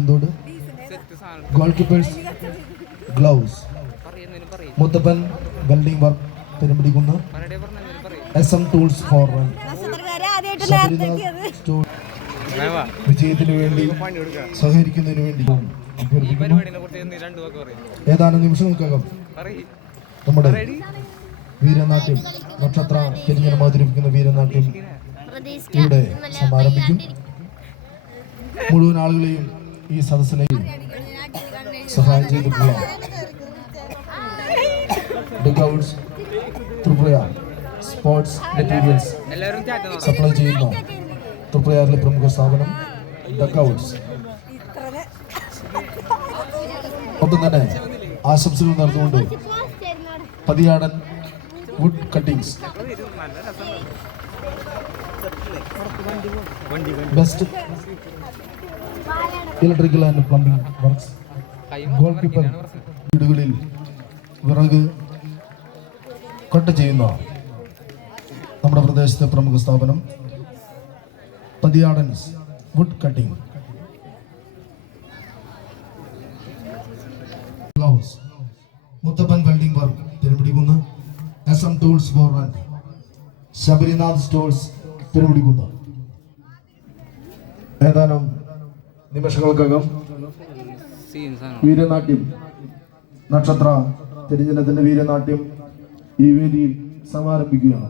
എന്തുകൊണ്ട്? Goal keepers gloves Muthappan welding work പെരുമ്പിടിക്കുന്ന S M tools for run വിജയത്തിന് വേണ്ടി സഹകരിക്കുന്നതിന് വേണ്ടി. ഏതാനും നിമിഷങ്ങൾക്കകം നമ്മുടെ വീരനാട്യം നക്ഷത്ര തിരിഞ്ഞനം അവതരിപ്പിക്കുന്ന വീരനാട്യം ഇവിടെ സമാരംഭിക്കും. മുഴുവൻ ആളുകളെയും ഈ സദസ്സിനെയും സഹായം ചെയ്തിട്ടുള്ള ത്രിപുര സ്പോർട്സ് മെറ്റീരിയൽസ് സപ്ലൈ ചെയ്യുന്ന. ത്രിപുരയിലെ പ്രമുഖ സ്ഥാപനം ഡക്കൗട്ട്സ് ഒപ്പം തന്നെ ആശംസകൾ നടന്നുകൊണ്ട് Pathiyadan wood cuttings best electrical and plumbing works. Goal keeper വീടുകളിൽ വിറക് കട്ട് ചെയ്യുന്ന നമ്മുടെ പ്രദേശത്തെ പ്രമുഖ സ്ഥാപനം Pathiyadans wood cutting. Gloves Muthappan welding work പെരുപിടിക്കുന്ന് S M tools for run Sabarinath stores തിരുപിടിക്കുന്നു ഏതാനും നിമിഷങ്ങൾക്കകം വീരനാട്യം നക്ഷത്ര തിരുജനത്തിന്റെ വീരനാട്യം ഈ വേദിയിൽ സമാരംഭിക്കുകയാണ്.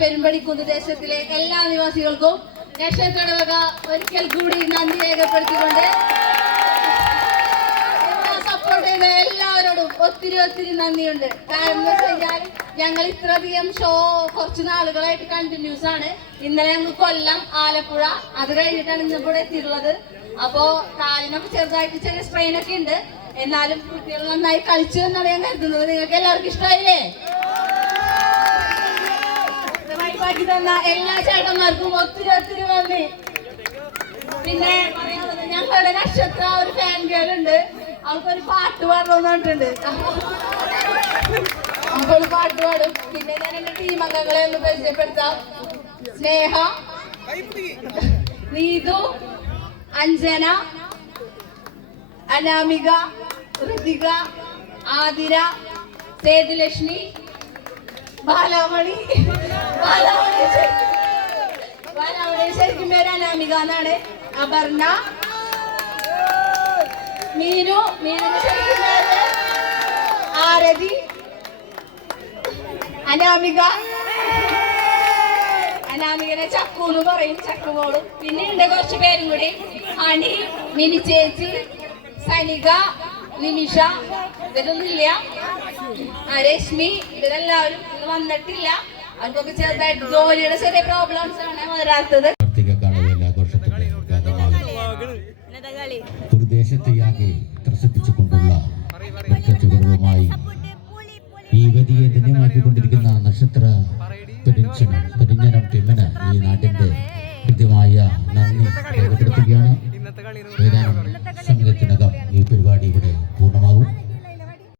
പെരുമ്പടിക്കുന്ന് ദേശത്തിലെ എല്ലാ നിവാസികൾക്കും രക്ഷപ്പെടുക ഒരിക്കൽ കൂടി നന്ദി രേഖപ്പെടുത്തിക്കൊണ്ട് സപ്പോർട്ട് ചെയ്ത എല്ലാവരോടും ഒത്തിരി ഒത്തിരി നന്ദിയുണ്ട്. കാരണം എന്ന് വെച്ച് കഴിഞ്ഞാൽ ഞങ്ങൾ ഇത്രയധികം ഷോ കുറച്ച് നാളുകളായിട്ട് കണ്ടിന്യൂസ് ആണ്. ഇന്നലെ ഞങ്ങൾ കൊല്ലം ആലപ്പുഴ അത് കഴിഞ്ഞിട്ടാണ് ഇന്ന് ഇവിടെ എത്തിയിട്ടുള്ളത്. അപ്പോ കാലിനൊക്കെ ചെറുതായിട്ട് ചെറിയ സ്ട്രെയിൻ ഒക്കെ ഉണ്ട്. എന്നാലും കുട്ടികൾ നന്നായി കളിച്ചു എന്നാണ് ഞാൻ കരുതുന്നത് നിങ്ങൾക്ക് എല്ലാവർക്കും ഇഷ്ടമായില്ലേ? വൈഫാക്കി തന്ന എല്ലാ ചേട്ടന്മാർക്കും ഒത്തിരി ഒത്തിരി നന്ദി. പിന്നെ ഞങ്ങളുടെ നക്ഷത്ര ഒരു ഫാൻ ഗേൾ ഉണ്ട്. അവൾക്കൊരു പാട്ട് പാടണമെന്ന് പറഞ്ഞിട്ടുണ്ട്. പാട്ട് പാടും. പിന്നെ ഞാൻ എന്റെ ടീം അംഗങ്ങളെ ഒന്ന് പരിചയപ്പെടുത്താം. സ്നേഹ നീതു അഞ്ജന അനാമിക ഋതിക ആതിര സേതുലക്ഷ്മി ബാലാമണി ബാലാമണി ബാലാമണി ശരിക്കും പേര് അനാമിക എന്നാണ്. അപർണ. മീനു. മീനു ശരിക്കും പേര് ആരതി. അനാമിക. അനാമികനെ ചക്കു എന്ന് പറയും ചക്കുമോളും പിന്നെ ഉണ്ട് കുറച്ച് പേരും കൂടി. ഹണി മിനി ചേച്ചി സനിക നിമിഷ. ഇവരൊന്നുമില്ല. രശ്മി. ഇവരെല്ലാവരും വന്നിട്ടില്ല. അവർക്കൊക്കെ ചെറുതായിട്ട് ജോലിയുടെ ചെറിയ പ്രോബ്ലംസ് ആണ് വരാത്തത്. ഒരു ദേശത്തെയാകെ ത്രസിപ്പിച്ചുകൊണ്ടുള്ള ഈ വേദിയെ ധന്യമാക്കിക്കൊണ്ടിരിക്കുന്ന നക്ഷത്ര പെരിഞ്ചനം പെരിഞ്ഞനം ടീമിന് ഈ കൃത്യമായ നന്ദി രേഖപ്പെടുത്തുകയാണ്. ഏതാനും സമയത്തിനകം ഈ പരിപാടി ഇവിടെ പൂർണമാകും.